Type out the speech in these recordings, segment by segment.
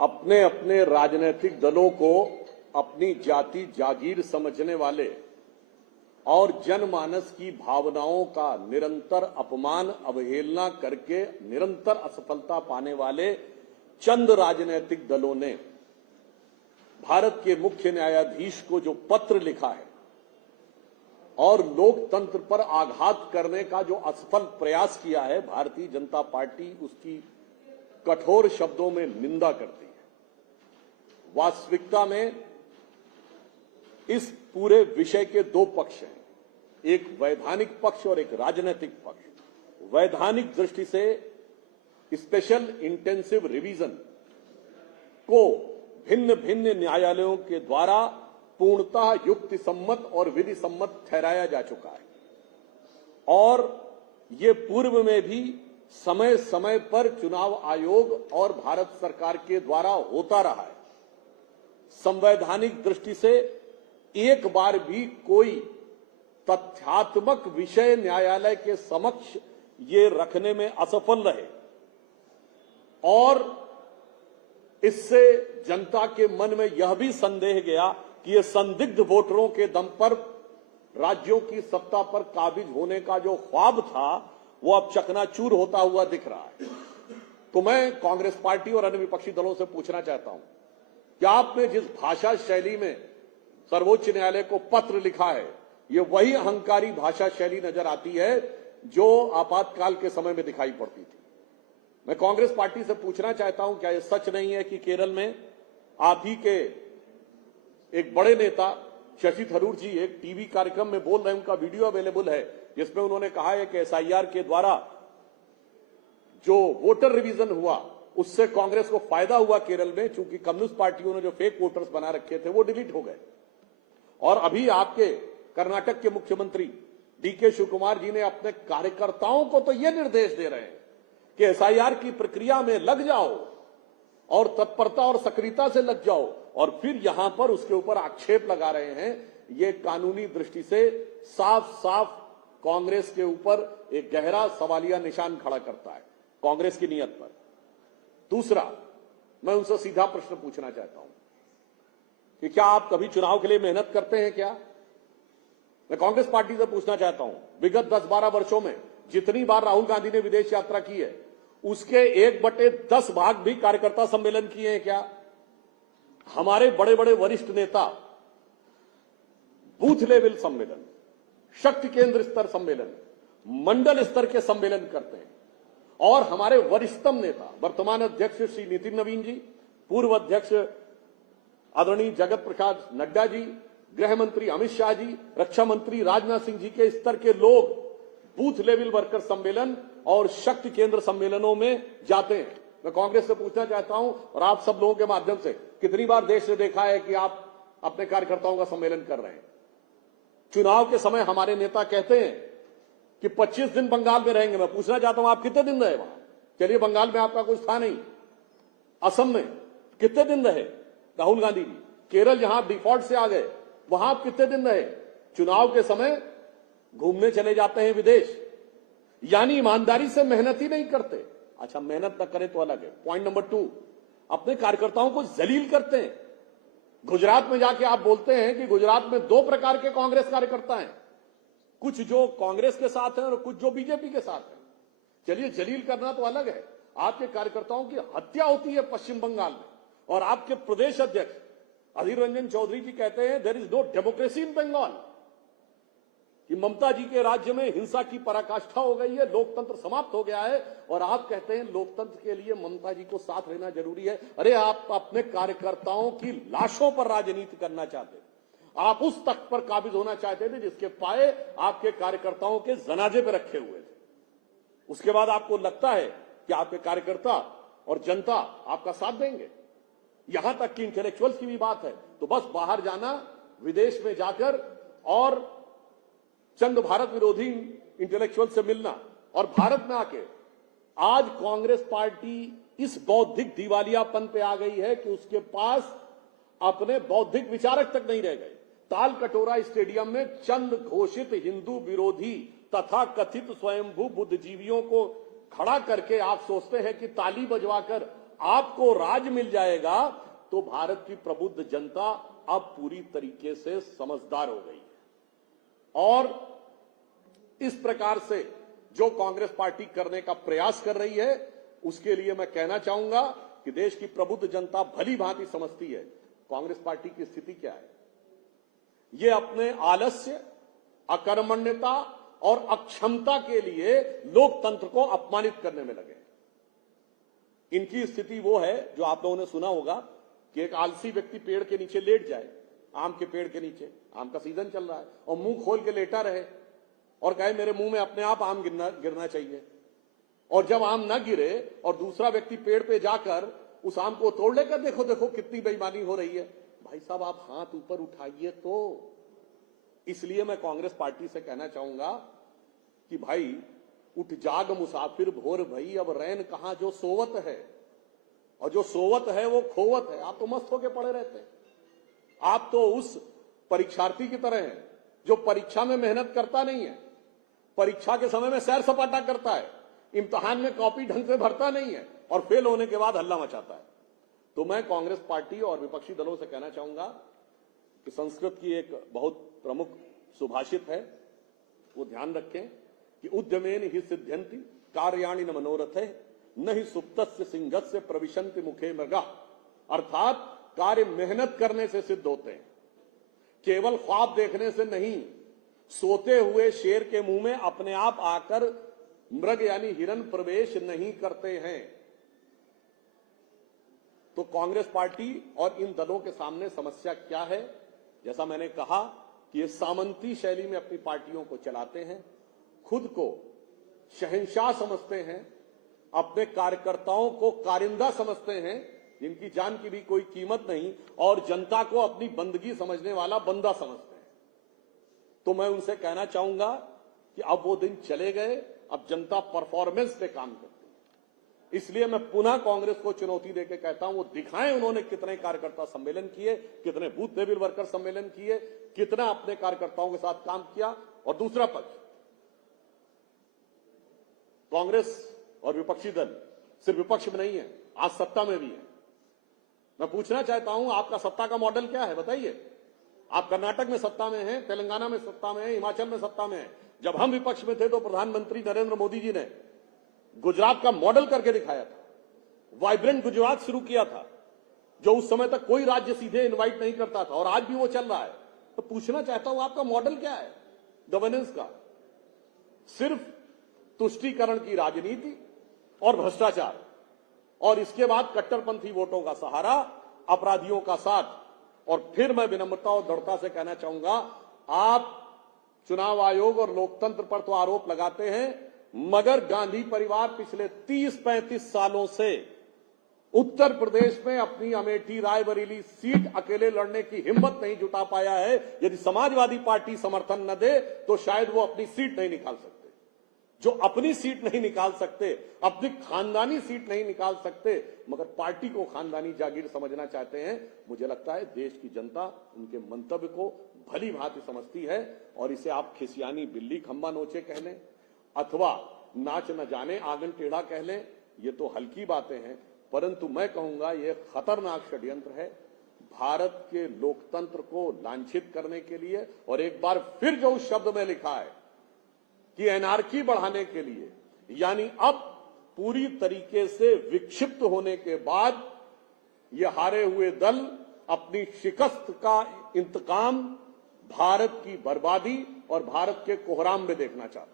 अपने अपने राजनीतिक दलों को अपनी जाति जागीर समझने वाले और जनमानस की भावनाओं का निरंतर अपमान अवहेलना करके निरंतर असफलता पाने वाले चंद राजनीतिक दलों ने भारत के मुख्य न्यायाधीश को जो पत्र लिखा है और लोकतंत्र पर आघात करने का जो असफल प्रयास किया है, भारतीय जनता पार्टी उसकी कठोर शब्दों में निंदा करती है। वास्तविकता में इस पूरे विषय के दो पक्ष हैं, एक वैधानिक पक्ष और एक राजनीतिक पक्ष। वैधानिक दृष्टि से स्पेशल इंटेंसिव रिवीजन को भिन्न भिन्न न्यायालयों के द्वारा पूर्णतः युक्ति सम्मत और विधि सम्मत ठहराया जा चुका है और ये पूर्व में भी समय समय पर चुनाव आयोग और भारत सरकार के द्वारा होता रहा है। संवैधानिक दृष्टि से एक बार भी कोई तथ्यात्मक विषय न्यायालय के समक्ष ये रखने में असफल रहे और इससे जनता के मन में यह भी संदेह गया कि ये संदिग्ध वोटरों के दम पर राज्यों की सत्ता पर काबिज होने का जो ख्वाब था वो अब चकनाचूर होता हुआ दिख रहा है। तो मैं कांग्रेस पार्टी और अन्य विपक्षी दलों से पूछना चाहता हूं कि आपने जिस भाषा शैली में सर्वोच्च न्यायालय को पत्र लिखा है, ये वही अहंकारी भाषा शैली नजर आती है जो आपातकाल के समय में दिखाई पड़ती थी। मैं कांग्रेस पार्टी से पूछना चाहता हूं, क्या यह सच नहीं है कि केरल में आप ही के एक बड़े नेता शशि थरूर जी एक टीवी कार्यक्रम में बोल रहे हैं, उनका वीडियो अवेलेबल है, जिसमें उन्होंने कहा है कि एसआईआर के द्वारा जो वोटर रिवीजन हुआ उससे कांग्रेस को फायदा हुआ केरल में, चूंकि कम्युनिस्ट पार्टियों ने जो फेक वोटर्स बना रखे थे वो डिलीट हो गए। और अभी आपके कर्नाटक के मुख्यमंत्री डीके शिवकुमार जी ने अपने कार्यकर्ताओं को तो ये निर्देश दे रहे हैं कि एसआईआर की प्रक्रिया में लग जाओ और तत्परता और सक्रियता से लग जाओ, और फिर यहां पर उसके ऊपर आक्षेप लगा रहे हैं। ये कानूनी दृष्टि से साफ साफ कांग्रेस के ऊपर एक गहरा सवालिया निशान खड़ा करता है कांग्रेस की नीयत पर। दूसरा, मैं उनसे सीधा प्रश्न पूछना चाहता हूं कि क्या आप कभी चुनाव के लिए मेहनत करते हैं क्या? मैं कांग्रेस पार्टी से पूछना चाहता हूं, विगत 10-12 वर्षों में जितनी बार राहुल गांधी ने विदेश यात्रा की है उसके 1/10 भाग भी कार्यकर्ता सम्मेलन किए हैं क्या? हमारे बड़े बड़े वरिष्ठ नेता बूथ लेवल सम्मेलन, शक्ति केंद्र स्तर सम्मेलन, मंडल स्तर के सम्मेलन करते हैं और हमारे वरिष्ठतम नेता वर्तमान अध्यक्ष श्री नितिन नवीन जी, पूर्व अध्यक्ष आदरणीय जगत प्रकाश नड्डा जी, गृह मंत्री अमित शाह जी, रक्षा मंत्री राजनाथ सिंह जी के स्तर के लोग बूथ लेवल वर्कर सम्मेलन और शक्ति केंद्र सम्मेलनों में जाते हैं। मैं कांग्रेस से पूछना चाहता हूं और आप सब लोगों के माध्यम से, कितनी बार देश ने देखा है कि आप अपने कार्यकर्ताओं का सम्मेलन कर रहे हैं? चुनाव के समय हमारे नेता कहते हैं कि 25 दिन बंगाल में रहेंगे। मैं पूछना चाहता हूं, आप कितने दिन रहे वहां? चलिए, बंगाल में आपका कुछ था नहीं, असम में कितने दिन रहे राहुल गांधी जी? केरल जहां आप डिफॉल्ट से आ गए वहां आप कितने दिन रहे? चुनाव के समय घूमने चले जाते हैं विदेश, यानी ईमानदारी से मेहनत ही नहीं करते। अच्छा, मेहनत न करें तो अलग है। पॉइंट नंबर 2, अपने कार्यकर्ताओं को जलील करते हैं। गुजरात में जाके आप बोलते हैं कि गुजरात में 2 प्रकार के कांग्रेस कार्यकर्ता हैं, कुछ जो कांग्रेस के साथ हैं और कुछ जो बीजेपी के साथ हैं। चलिए, जलील करना तो अलग है। आपके कार्यकर्ताओं की हत्या होती है पश्चिम बंगाल में और आपके प्रदेश अध्यक्ष अधीर रंजन चौधरी जी कहते हैं there is no democracy in Bengal, कि ममता जी के राज्य में हिंसा की पराकाष्ठा हो गई है, लोकतंत्र समाप्त हो गया है, और आप कहते हैं लोकतंत्र के लिए ममता जी को साथ लेना जरूरी है। अरे, आप अपने कार्यकर्ताओं की लाशों पर राजनीति करना चाहते, आप उस तख्त पर काबिज होना चाहते थे जिसके पाए आपके कार्यकर्ताओं के जनाजे पे रखे हुए थे। उसके बाद आपको लगता है कि आपके कार्यकर्ता और जनता आपका साथ देंगे। यहां तक कि इंटेलेक्चुअल्स की भी बात है तो बस बाहर जाना, विदेश में जाकर और चंद भारत विरोधी इंटेलेक्चुअल से मिलना और भारत में आके आज कांग्रेस पार्टी इस बौद्धिक दिवालियापन पे आ गई है कि उसके पास अपने बौद्धिक विचारक तक नहीं रह गए। ताल कटोरा स्टेडियम में चंद घोषित हिंदू विरोधी तथा कथित स्वयंभू बुद्धिजीवियों को खड़ा करके आप सोचते हैं कि ताली बजवाकर आपको राज मिल जाएगा, तो भारत की प्रबुद्ध जनता अब पूरी तरीके से समझदार हो गई है। और इस प्रकार से जो कांग्रेस पार्टी करने का प्रयास कर रही है, उसके लिए मैं कहना चाहूंगा कि देश की प्रबुद्ध जनता भली भांति समझती है कांग्रेस पार्टी की स्थिति क्या है। ये अपने आलस्य, अकर्मण्यता और अक्षमता के लिए लोकतंत्र को अपमानित करने में लगे। इनकी स्थिति वो है जो आप लोगों ने सुना होगा कि एक आलसी व्यक्ति पेड़ के नीचे लेट जाए, आम के पेड़ के नीचे, आम का सीजन चल रहा है, और मुंह खोल के लेटा रहे और कहे मेरे मुंह में अपने आप आम गिरना चाहिए। और जब आम न गिरे और दूसरा व्यक्ति पेड़ पे जाकर उस आम को तोड़ लेकर देखो देखो कितनी बेईमानी हो रही है, भाई साहब आप हाथ ऊपर उठाइए। तो इसलिए मैं कांग्रेस पार्टी से कहना चाहूंगा कि भाई उठ जाग मुसाफिर भोर भई, अब रैन कहां जो सोवत है, और जो सोवत है वो खोवत है। आप तो मस्त होके पड़े रहते हैं। आप तो उस परीक्षार्थी की तरह हैं जो परीक्षा में मेहनत करता नहीं है, परीक्षा के समय में सैर सपाटा करता है, इम्तिहान में कॉपी ढंग से भरता नहीं है और फेल होने के बाद हल्ला मचाता है। तो मैं कांग्रेस पार्टी और विपक्षी दलों से कहना चाहूंगा कि संस्कृत की एक बहुत प्रमुख सुभाषित है, वो ध्यान रखें कि उद्यमेन ही सिद्ध्यन्ति कार्याणि न मनोरथे न ही सुप्तस्य सिंहस्य प्रविशन्ति मुखे मृगा। अर्थात कार्य मेहनत करने से सिद्ध होते हैं, केवल ख्वाब देखने से नहीं। सोते हुए शेर के मुंह में अपने आप आकर मृग यानी हिरन प्रवेश नहीं करते हैं। तो कांग्रेस पार्टी और इन दलों के सामने समस्या क्या है? जैसा मैंने कहा कि ये सामंती शैली में अपनी पार्टियों को चलाते हैं, खुद को शहंशाह समझते हैं, अपने कार्यकर्ताओं को कारिंदा समझते हैं जिनकी जान की भी कोई कीमत नहीं, और जनता को अपनी बंदगी समझने वाला बंदा समझते हैं। तो मैं उनसे कहना चाहूंगा कि अब वो दिन चले गए, अब जनता परफॉर्मेंस पे काम करती है। इसलिए मैं पुनः कांग्रेस को चुनौती देकर कहता हूं, वो दिखाएं उन्होंने कितने कार्यकर्ता सम्मेलन किए, कितने बूथ लेवल वर्कर सम्मेलन किए, कितना अपने कार्यकर्ताओं के साथ काम किया। और दूसरा पक्ष कांग्रेस और विपक्षी दल सिर्फ विपक्ष में नहीं है, आज सत्ता में भी है। मैं पूछना चाहता हूं, आपका सत्ता का मॉडल क्या है बताइए? आप कर्नाटक में सत्ता में हैं, तेलंगाना में सत्ता में हैं, हिमाचल में सत्ता में हैं। जब हम विपक्ष में थे तो प्रधानमंत्री नरेंद्र मोदी जी ने गुजरात का मॉडल करके दिखाया था, वाइब्रेंट गुजरात शुरू किया था, जो उस समय तक कोई राज्य सीधे इनवाइट नहीं करता था, और आज भी वो चल रहा है। तो पूछना चाहता हूं, आपका मॉडल क्या है गवर्नेंस का? सिर्फ तुष्टीकरण की राजनीति और भ्रष्टाचार, और इसके बाद कट्टरपंथी वोटों का सहारा, अपराधियों का साथ। और फिर मैं विनम्रता और दृढ़ता से कहना चाहूंगा, आप चुनाव आयोग और लोकतंत्र पर तो आरोप लगाते हैं, मगर गांधी परिवार पिछले 30-35 सालों से उत्तर प्रदेश में अपनी अमेठी रायबरेली सीट अकेले लड़ने की हिम्मत नहीं जुटा पाया है। यदि समाजवादी पार्टी समर्थन न दे तो शायद वो अपनी सीट नहीं निकाल सकते। जो अपनी सीट नहीं निकाल सकते, अपनी खानदानी सीट नहीं निकाल सकते, मगर पार्टी को खानदानी जागीर समझना चाहते हैं, मुझे लगता है देश की जनता उनके मंतव्य को भली भांति समझती है। और इसे आप खिसियानी बिल्ली खंबा नोचे कह लें अथवा नाच न जाने आंगन टेढ़ा कह लें, ये तो हल्की बातें हैं, परंतु मैं कहूंगा ये खतरनाक षड्यंत्र है भारत के लोकतंत्र को लांछित करने के लिए। और एक बार फिर जो उस शब्द में लिखा है कि एनार्की बढ़ाने के लिए, यानी अब पूरी तरीके से विक्षिप्त होने के बाद ये हारे हुए दल अपनी शिकस्त का इंतकाम भारत की बर्बादी और भारत के कोहराम में देखना चाहते हैं।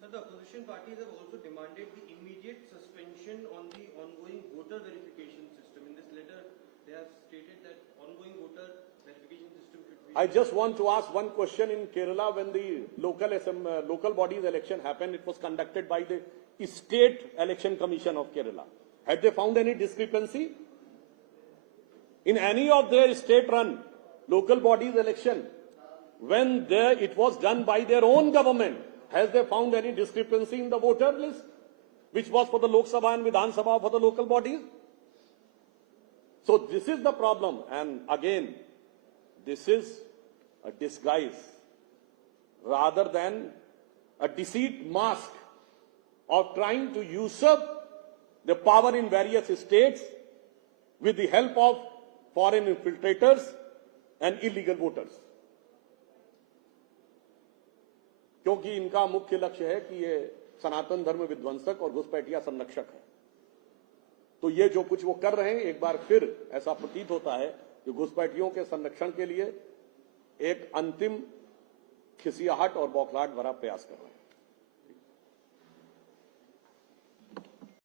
Sir, the opposition parties have also demanded the immediate suspension on the ongoing voter verification system. In this letter, they have stated that ongoing voter verification system should be... I just want to ask one question. In Kerala, when the local bodies election happened, it was conducted by the State Election Commission of Kerala. Had they found any discrepancy? In any of their state-run local bodies election, when it was done by their own government, has they found any discrepancy in the voter list, which was for the Lok Sabha and Vidhan Sabha for the local bodies? So this is the problem, and again, this is a disguise rather than a deceit mask of trying to usurp the power in various states with the help of foreign infiltrators and illegal voters. क्योंकि इनका मुख्य लक्ष्य है कि ये सनातन धर्म विध्वंसक और घुसपैठिया संरक्षक है। तो ये जो कुछ वो कर रहे हैं, एक बार फिर ऐसा प्रतीत होता है कि घुसपैठियों के संरक्षण के लिए एक अंतिम खिसियाहट और बौखलाहट भरा प्रयास कर रहे हैं।